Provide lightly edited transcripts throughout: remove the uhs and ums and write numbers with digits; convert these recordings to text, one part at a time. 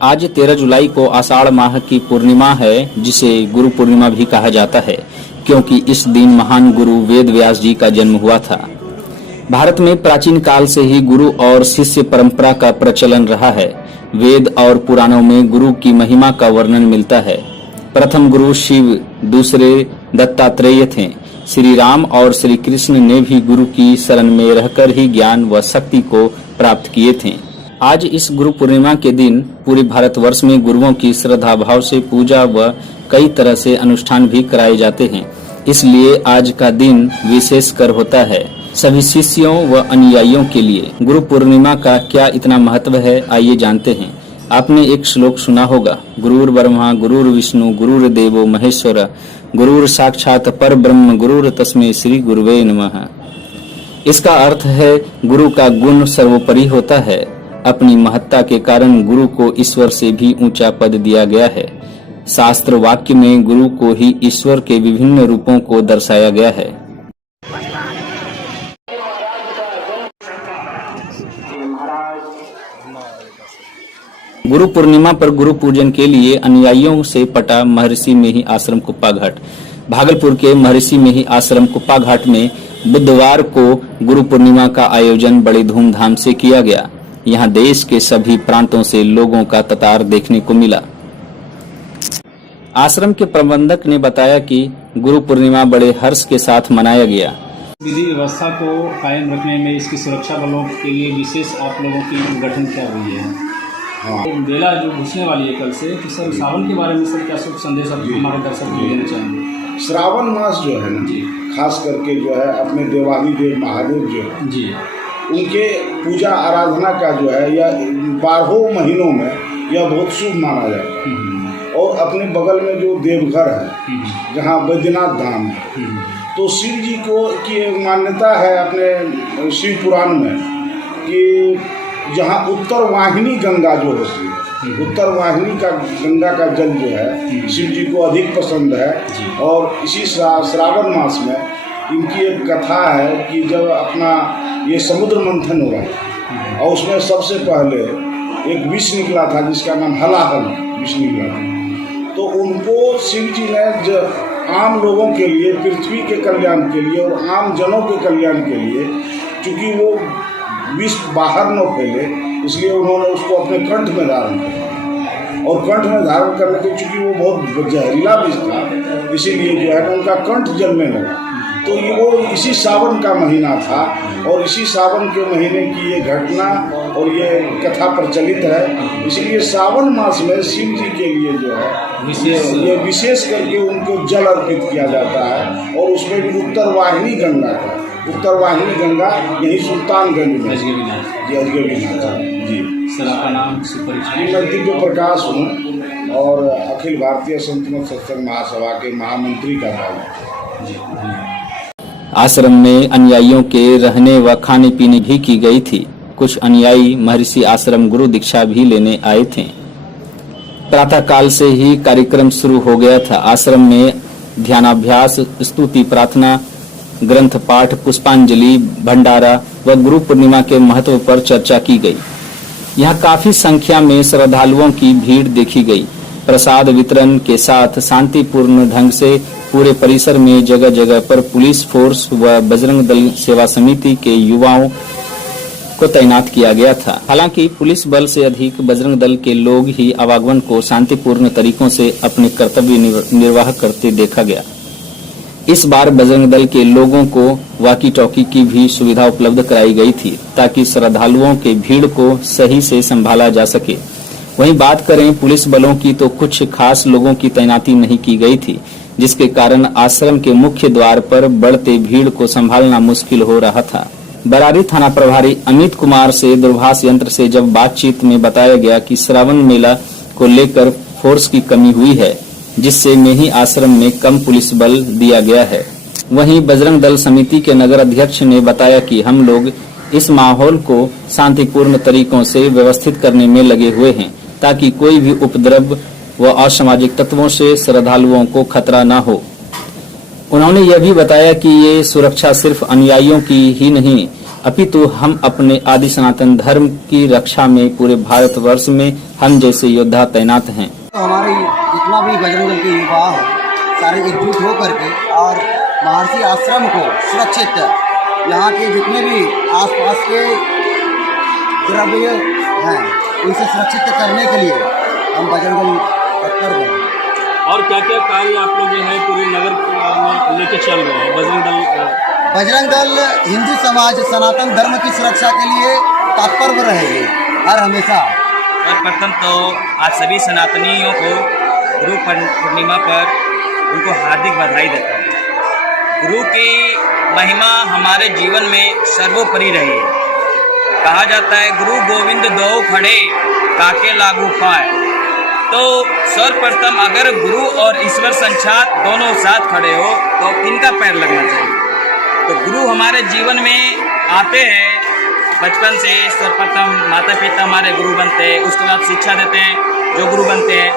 आज 13 जुलाई को आषाढ़ माह की पूर्णिमा है, जिसे गुरु पूर्णिमा भी कहा जाता है, क्योंकि इस दिन महान गुरु वेद व्यास जी का जन्म हुआ था। भारत में प्राचीन काल से ही गुरु और शिष्य परंपरा का प्रचलन रहा है। वेद और पुराणों में गुरु की महिमा का वर्णन मिलता है। प्रथम गुरु शिव, दूसरे दत्तात्रेय थे। श्री राम और श्री कृष्ण ने भी गुरु की शरण में रहकर ही ज्ञान व शक्ति को प्राप्त किए थे। आज इस गुरु पूर्णिमा के दिन पूरे भारतवर्ष में गुरुओं की श्रद्धा भाव से पूजा व कई तरह से अनुष्ठान भी कराए जाते हैं। इसलिए आज का दिन विशेष कर होता है। सभी शिष्यों व अनुयायियों के लिए गुरु पूर्णिमा का क्या इतना महत्व है, आइए जानते हैं। आपने एक श्लोक सुना होगा, गुरुर् ब्रह्मा गुरुर् विष्णु गुरुर्देवो महेश्वर गुरुर् साक्षात पर ब्रह्म गुरुर् तस्मै श्री गुरुवे नमः। इसका अर्थ है गुरु का गुण सर्वोपरि होता है। अपनी महत्ता के कारण गुरु को ईश्वर से भी ऊंचा पद दिया गया है। शास्त्र वाक्य में गुरु को ही ईश्वर के विभिन्न रूपों को दर्शाया गया है। गुरु पूर्णिमा पर गुरु पूजन के लिए अनुयायियों से पटा महर्षि मेही आश्रम कुप्पा घाट। भागलपुर के महर्षि मेही आश्रम कुप्पा घाट में बुधवार को गुरु पूर्णिमा का आयोजन बड़े धूमधाम से किया गया। यहाँ देश के सभी प्रांतों से लोगों का कतार देखने को मिला। आश्रम के प्रबंधक ने बताया कि गुरु पूर्णिमा बड़े हर्ष के साथ मनाया गया। विधि व्यवस्था को कायम रखने में इसकी सुरक्षा बलों के लिए विशेष आप लोगों की गठन क्या हुई है? हाँ। बेला जो घुसने वाली है कल से, कि सर सावन के बारे में सर क्या शुभ संदेश आप हमारे दर्शक को देना चाहेंगे? श्रावण मास जो है ना जी, खास करके जो है अपने देवानी देव महादेव जो है जी, उनके पूजा आराधना का जो है यह 12 महीनों में यह बहुत शुभ माना जाता है। और अपने बगल में जो देवघर है, जहाँ बैद्यनाथ धाम है, तो शिव जी को की एक मान्यता है अपने शिव पुराण में कि जहाँ उत्तर वाहिनी गंगा जो होती है, उत्तर वाहिनी का गंगा का जल जो है शिव जी को अधिक पसंद है। और इसी श्रावण मास में इनकी एक कथा है कि जब अपना ये समुद्र मंथन हुआ और उसमें सबसे पहले एक विष निकला था जिसका नाम हलाहल विष निकला था। तो उनको शिव जी ने आम लोगों के लिए, पृथ्वी के कल्याण के लिए और आम जनों के कल्याण के लिए, चूँकि वो विष बाहर न फैले, इसलिए उन्होंने उसको अपने कंठ में धारण किया। और कंठ में धारण करने के चूँकि वो बहुत जहरीला विष था, इसीलिए जो है ना उनका कंठ जलने लगा। तो ये वो इसी सावन का महीना था और इसी सावन के महीने की ये घटना और ये कथा प्रचलित है। इसलिए सावन मास में शिव जी के लिए जो है ये विशेष करके उनको जल अर्पित किया जाता है। और उसमें भी उत्तर वाहिनी गंगा का, उत्तर वाहिनी गंगा यही सुल्तानगंज में जी, अजगबीनाथ जी। सर आपका नाम सुपरिचित? मैं दिव्य प्रकाश हूँ और अखिल भारतीय संत मत सत्संग महासभा के महामंत्री का भाई जी। आश्रम में अनुयायियों के रहने व खाने पीने भी की गई थी। कुछ अनुयायी महर्षि आश्रम गुरु दीक्षा भी लेने आए थे। प्रातः काल से ही कार्यक्रम शुरू हो गया था। आश्रम में ध्यानाभ्यास, स्तुति, प्रार्थना, ग्रंथ पाठ, पुष्पांजलि, भंडारा व गुरु पूर्णिमा के महत्व पर चर्चा की गई। यहाँ काफी संख्या में श्रद्धालुओं की भीड़ देखी गई। प्रसाद वितरण के साथ शांतिपूर्ण ढंग से पूरे परिसर में जगह जगह पर पुलिस फोर्स व बजरंग दल सेवा समिति के युवाओं को तैनात किया गया था। हालांकि पुलिस बल से अधिक बजरंग दल के लोग ही आवागमन को शांतिपूर्ण तरीकों से अपने कर्तव्य निर्वाह करते देखा गया। इस बार बजरंग दल के लोगों को वॉकी टॉकी की भी सुविधा उपलब्ध कराई गई थी, ताकि श्रद्धालुओं के भीड़ को सही से संभाला जा सके। वहीं बात करें पुलिस बलों की, तो कुछ खास लोगों की तैनाती नहीं की गई थी, जिसके कारण आश्रम के मुख्य द्वार पर बढ़ते भीड़ को संभालना मुश्किल हो रहा था। बरारी थाना प्रभारी अमित कुमार से दूरभाष यंत्र से जब बातचीत में बताया गया कि श्रावण मेला को लेकर फोर्स की कमी हुई है, जिससे मेही आश्रम में कम पुलिस बल दिया गया है। वहीं बजरंग दल समिति के नगर अध्यक्ष ने बताया कि हम लोग इस माहौल को शांतिपूर्ण तरीकों से व्यवस्थित करने में लगे हुए हैं, ताकि कोई भी उपद्रव व असामाजिक तत्वों से श्रद्धालुओं को खतरा न हो। उन्होंने यह भी बताया कि ये सुरक्षा सिर्फ अनुयायियों की ही नहीं, अपितु हम अपने आदि सनातन धर्म की रक्षा में पूरे भारतवर्ष में हम जैसे योद्धा तैनात हैं। तो हमारी जितना भी बजरंग दल के युवा हो सारे एकजुट होकर के और महर्षि आश्रम को सुरक्षित, यहाँ के जितने भी आसपास के द्रव्य हैं उनसे सुरक्षित करने के लिए हम बजरंग दल तत्पर हैं। और क्या क्या कार्य आप लोग जो है पूरे नगर में लेके चल रहे हैं? बजरंग दल हिंदू समाज सनातन धर्म की सुरक्षा के लिए तत्पर रहेगी हर हमेशा। सर्वप्रथम तो आज सभी सनातनियों को गुरु पूर्णिमा पर उनको हार्दिक बधाई देता हूँ। गुरु की महिमा हमारे जीवन में सर्वोपरि रही है। कहा जाता है गुरु गोविंद दो खड़े काके लागू पाए। तो सर्वप्रथम अगर गुरु और ईश्वर संसार दोनों साथ खड़े हो तो किनका पैर लगना चाहिए? तो गुरु हमारे जीवन में आते हैं। बचपन से सर्वप्रथम माता पिता हमारे गुरु बनते हैं, उसके बाद शिक्षा देते हैं जो गुरु बनते हैं।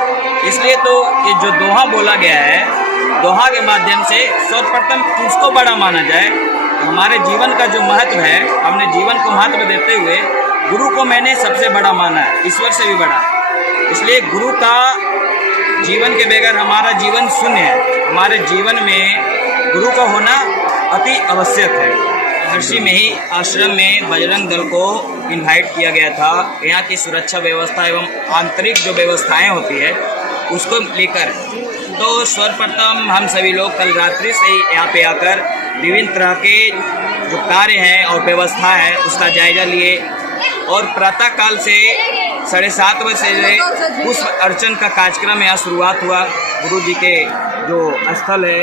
इसलिए तो ये जो दोहा बोला गया है, दोहा के माध्यम से सर्वप्रथम किसको बड़ा माना जाए। तो हमारे जीवन का जो महत्व है, हमने जीवन को महत्व देते हुए गुरु को मैंने सबसे बड़ा माना है, ईश्वर से भी बड़ा। इसलिए गुरु का जीवन के बगैर हमारा जीवन शून्य है। हमारे जीवन में गुरु का होना अति आवश्यक है। महर्षि में ही आश्रम में बजरंग दल को इनवाइट किया गया था। यहाँ की सुरक्षा व्यवस्था एवं आंतरिक जो व्यवस्थाएं होती है उसको लेकर तो सर्वप्रथम हम सभी लोग कल रात्रि से ही यहाँ पे आकर विभिन्न तरह के जो कार्य हैं और व्यवस्था है उसका जायजा लिए और प्रातःकाल से 7:30 बजे से पुष्प अर्चन का कार्यक्रम यहाँ शुरुआत हुआ। गुरु जी के जो स्थल है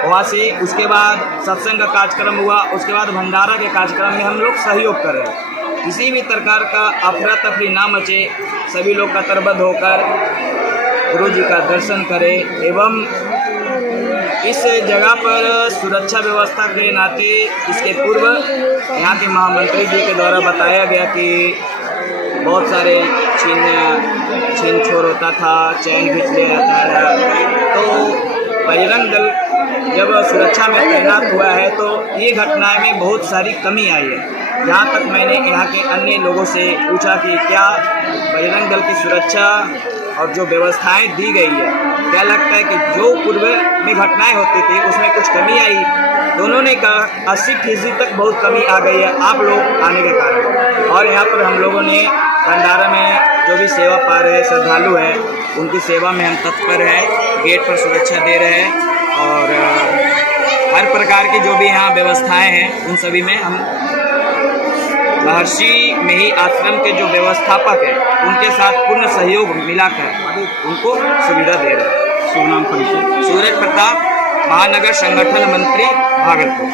वहाँ से, उसके बाद सत्संग का कार्यक्रम हुआ, उसके बाद भंडारा के कार्यक्रम में हम लोग सहयोग कर रहे हैं। किसी भी प्रकार का अफरा तफरी ना मचे, सभी लोग कतरबद्ध होकर गुरु जी का दर्शन करें। एवं इस जगह पर सुरक्षा व्यवस्था के नाते इसके पूर्व यहाँ के महामंत्री जी के द्वारा बताया गया कि बहुत सारे छीन छोर होता था, चैन खींच लिया जाता है। तो बजरंग दल जब सुरक्षा में तैनात हुआ है तो ये घटनाएं में बहुत सारी कमी आई है। जहाँ तक मैंने यहाँ के अन्य लोगों से पूछा कि क्या बजरंग दल की सुरक्षा और जो व्यवस्थाएं दी गई है, क्या लगता है कि जो पूर्व में घटनाएं होती थी उसमें कुछ कमी आई? दोनों ने कहा 80% तक बहुत कमी आ गई है आप लोग आने के कारण। और यहाँ पर हम लोगों ने भंडारा में जो भी सेवा पा रहे हैं श्रद्धालु हैं उनकी सेवा में हम तत्पर हैं, गेट पर सुरक्षा दे रहे हैं और हर प्रकार की जो भी यहाँ व्यवस्थाएं हैं उन सभी में हम महर्षि में ही आश्रम के जो व्यवस्थापक हैं उनके साथ पूर्ण सहयोग मिलाकर उनको सुविधा दे रहे हैं। शुभ नाम परिचय? सूरज प्रताप, महानगर संगठन मंत्री, भागलपुर।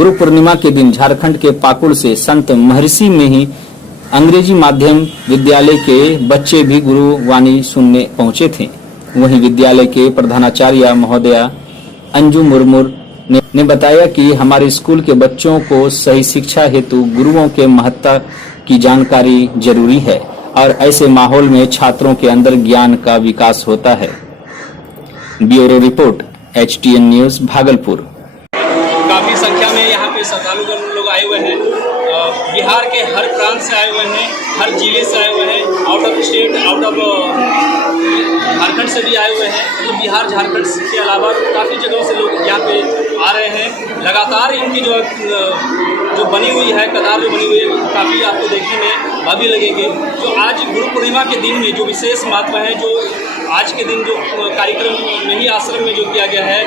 गुरु पूर्णिमा के दिन झारखंड के पाकुड़ से संत महर्षि में ही अंग्रेजी माध्यम विद्यालय के बच्चे भी गुरुवाणी सुनने पहुंचे थे। वहीं विद्यालय के प्रधानाचार्य महोदया अंजू मुर्मू ने बताया कि हमारे स्कूल के बच्चों को सही शिक्षा हेतु गुरुओं के महत्व की जानकारी जरूरी है और ऐसे माहौल में छात्रों के अंदर ज्ञान का विकास होता है। Bureau report, HTN news, Bhagalpur. काफ़ी संख्या में यहाँ पे श्रद्धालुगण लोग आए हुए हैं। बिहार के हर प्रांत से आए हुए हैं, हर जिले से आए हुए हैं, out of state, out of Jharkhand से भी आए हुए हैं। तो बिहार झारखंड के अलावा काफ़ी जगहों से लोग यहाँ पे आ रहे हैं। लगातार इनकी जो बनी हुई है कतार जो बनी हुई है काफ़ी आपको देखने में भव्य लगेंगे। जो आज गुरु पूर्णिमा के दिन में जो विशेष महत्व है, जो आज के दिन जो कार्यक्रम में ही आश्रम में जो किया गया है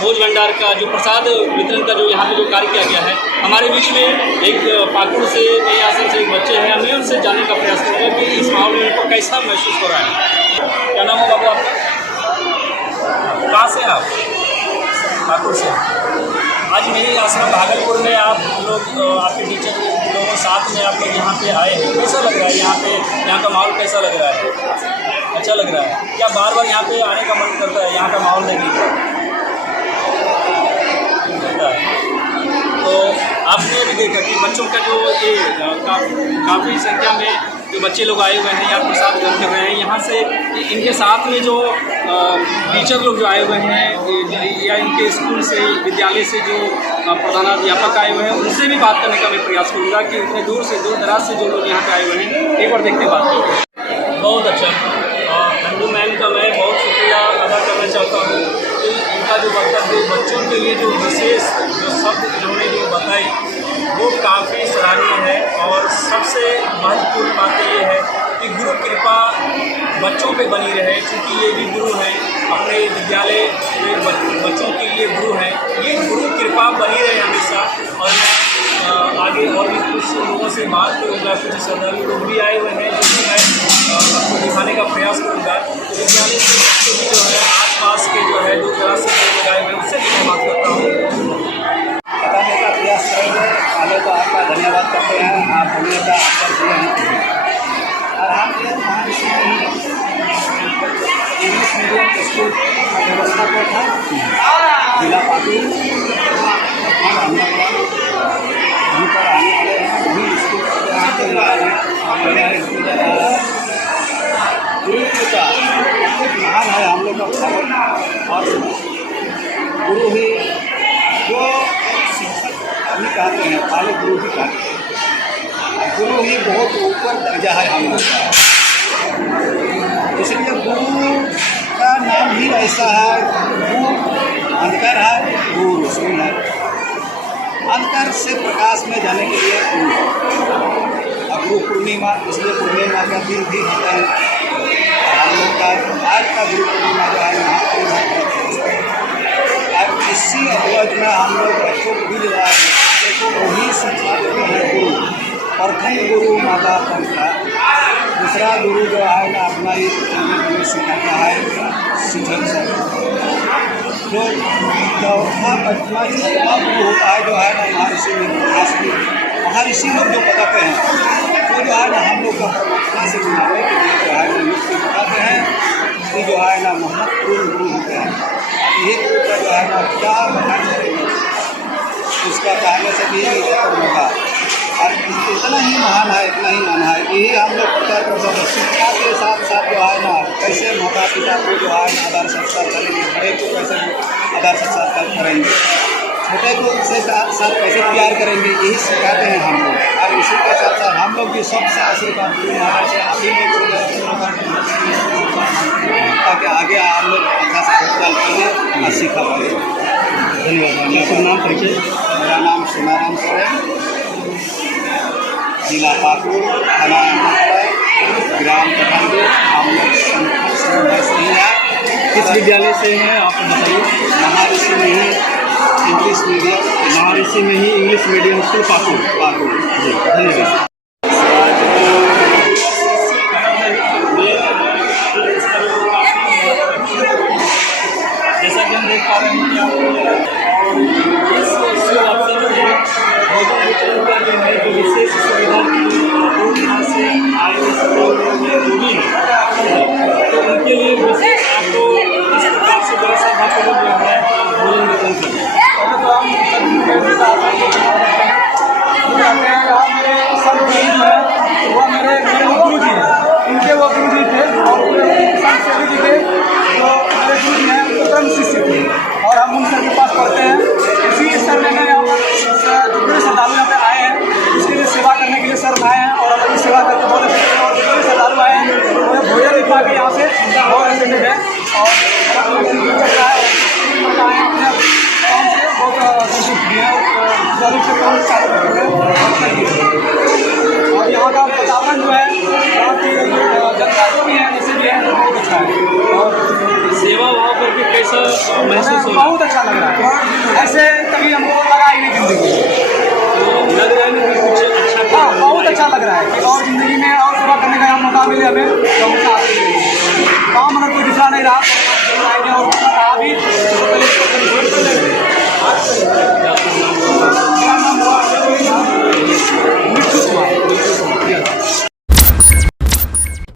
भोज भंडार का जो प्रसाद वितरण का जो यहाँ पे जो कार्य किया गया है, हमारे बीच में एक पाकुड़ से नए आश्रम से एक बच्चे हैं। हमें उनसे जानने का प्रयास करेंगे कि इस माहौल में उनको कैसा महसूस हो रहा है। क्या नाम है बाबू आपका? कहाँ से आप? पाकुड़ से। आज मेरी आश्रम भागलपुर में आप लोग आपके टीचर लोगों साथ में आप लोग यहाँ पे आए हैं, कैसा लग रहा है? यहाँ का माहौल कैसा लग रहा है? अच्छा लग रहा है। क्या बार बार यहाँ पे आने का मन करता है, यहाँ का माहौल देखने का? तो आपने भी देखा कि बच्चों का जो ये काफ़ी संख्या में जो बच्चे लोग आए हुए हैं यहाँ प्रसाद ग्रहण कर रहे हैं। यहाँ यहाँ से इनके साथ में जो टीचर लोग जो आए हुए हैं या इनके स्कूल से विद्यालय से जो प्रधानाध्यापक आए हुए हैं उनसे भी बात करने का मैं प्रयास करूँगा कि इतने दूर दराज से जो लोग यहाँ पे आए हुए हैं एक बार देखते बात करें। बहुत अच्छा नंदू मैम का मैं बहुत शुक्रिया अदा करना चाहता हूँ कि इनका जो वक्तव्य बच्चों के लिए जो विशेष जो शब्द इन्होंने जो बताई वो काफ़ी सराहनीय है। और सबसे महत्वपूर्ण बात ये है कि गुरु कृपा बच्चों पे बनी रहे, क्योंकि ये भी गुरु हैं, अपने विद्यालय में बच्चों के लिए गुरु हैं। ये गुरु कृपा बनी रहे हमेशा। और मैं आगे और भी कुछ लोगों से बात करूँगा, कुछ श्रद्धालु लोग भी आए हुए हैं जो कि मैं आपको दिखाने का प्रयास करूँगा। तो विद्यालय से बच्चे भी जो है आसपास के जो है दूर दराज से लोग आए हुए हैं उससे भी मैं बात करता हूँ। बताने का प्रयास करेंगे। पहले तो आपका धन्यवाद करते हैं, आप हमें का अवसर दिए हैं। और हम ये इंग्लिश मीडियम स्कूल का व्यवस्था को था जिला पाटुर हम वहीं पर आने वाले हैं। वहीं स्कूल गुरु का महान है हम लोग का भारत। और गुरु ही जो अभी कहते हैं पहले गुरु ही कहते हैं, गुरु ही बहुत ऊपर दर्जा है हम लोग का। इसलिए गुरु का नाम ही ऐसा है, गुरु अंधकार है, गुरु रोशनी है। अंधकार से प्रकाश में जाने के लिए गुरु और गुरु पूर्णिमा, इसलिए पूर्णिमा का दिन भी होता है। हम लोग का आज का गुरु पूर्णिमा जो है महापूर्ण है। और इसी अवध में हम लोग बच्चों को भी ले रहे हैं, वही शिक्षा देते हैं गुरु। प्रथम गुरु माता पिता, दूसरा गुरु जो है ना अपना ही सिखाता है शिक्षक सब। जो चौथा पचवा छठवा गुरु होता है जो है ना महर्षि लोग जो बताते हैं वो जो है ना हम लोग का परमात्मा से मिलाने के लिए जो है ना युक्ति बताते हैं कि जो है ना महत्वपूर्ण गुरु होते हैं। ये गुरु का जो है ना क्या बयान करेंगे उसका कहने से भी होगा। और इतना ही महान है, इतना ही महान है। यही हम लोग प्रचार करते हैं। शिक्षा के साथ साथ जो है ना कैसे माता पिता को जो है ना आदर सत्कार करेंगे, बड़े को कैसे आदर सत्कार करेंगे, छोटे को से साथ कैसे प्यार करेंगे, यही सिखाते हैं हम लोग। और इसी के साथ साथ हम लोग भी सबसे आशीर्वाद गुरु महाराज से आप ही ताकि आगे हम लोग अच्छा से चल पाए और सीखा पाए। धन्यवाद। शुभ नाम परिचय? मेरा नाम सुनाराम सोरेन, जिला पाकुड़, थाना ग्राम कठंडू। हम लोग संघर्ष से ही हैं। किस विद्यालय से हैं आप बताइए? महर्षि में ही इंग्लिश मीडियम, महर्षि में ही इंग्लिश मीडियम स्कूल पाकुड़। जी धन्यवाद। जैसा कि हम देख पा रहे हैं कि इस अवसर में भोजन वितरण का जो है जो विशेष सुविधा यहाँ से आए हुए रोगी हैं तो उनके लिए विशेष आपको इस प्रकार से बड़े सभापूर्वक जो है भोजन वितरण करें। सब जो है वो मेरे गुरु जी हैं, इनके वो गुरु जी थे और किसान जी थे जो मेरे गुरु जी हैं, परम शिष्य थे। और हम उन सर के पास पढ़ते हैं। इसी सर में जितने श्रद्धालु यहाँ पे आए हैं उसके लिए सेवा करने के लिए सर आए हैं और अपनी सेवा करके बहुत अच्छे हैं। और जितने श्रद्धालु आए हैं उन्हें भोजन भी पा के यहाँ से बहुत अच्छे से है और अपने काम से बहुत संतुष्ट भी है से काम चालू और यहाँ का वातावरण जो है यहाँ की जनता जो भी है जैसे भी है बहुत अच्छा है। और सेवा भाव करके कैसा महसूस हो? बहुत अच्छा लग रहा है, ऐसे कभी हमको लगा ही नहीं जिंदगी लग रहा है कि कुछ अच्छा। हाँ बहुत अच्छा लग रहा है कि और ज़िंदगी में और सेवा करने का मौका मिले हमें तो काम अगर कोई दूसरा नहीं रहा तो आएंगे और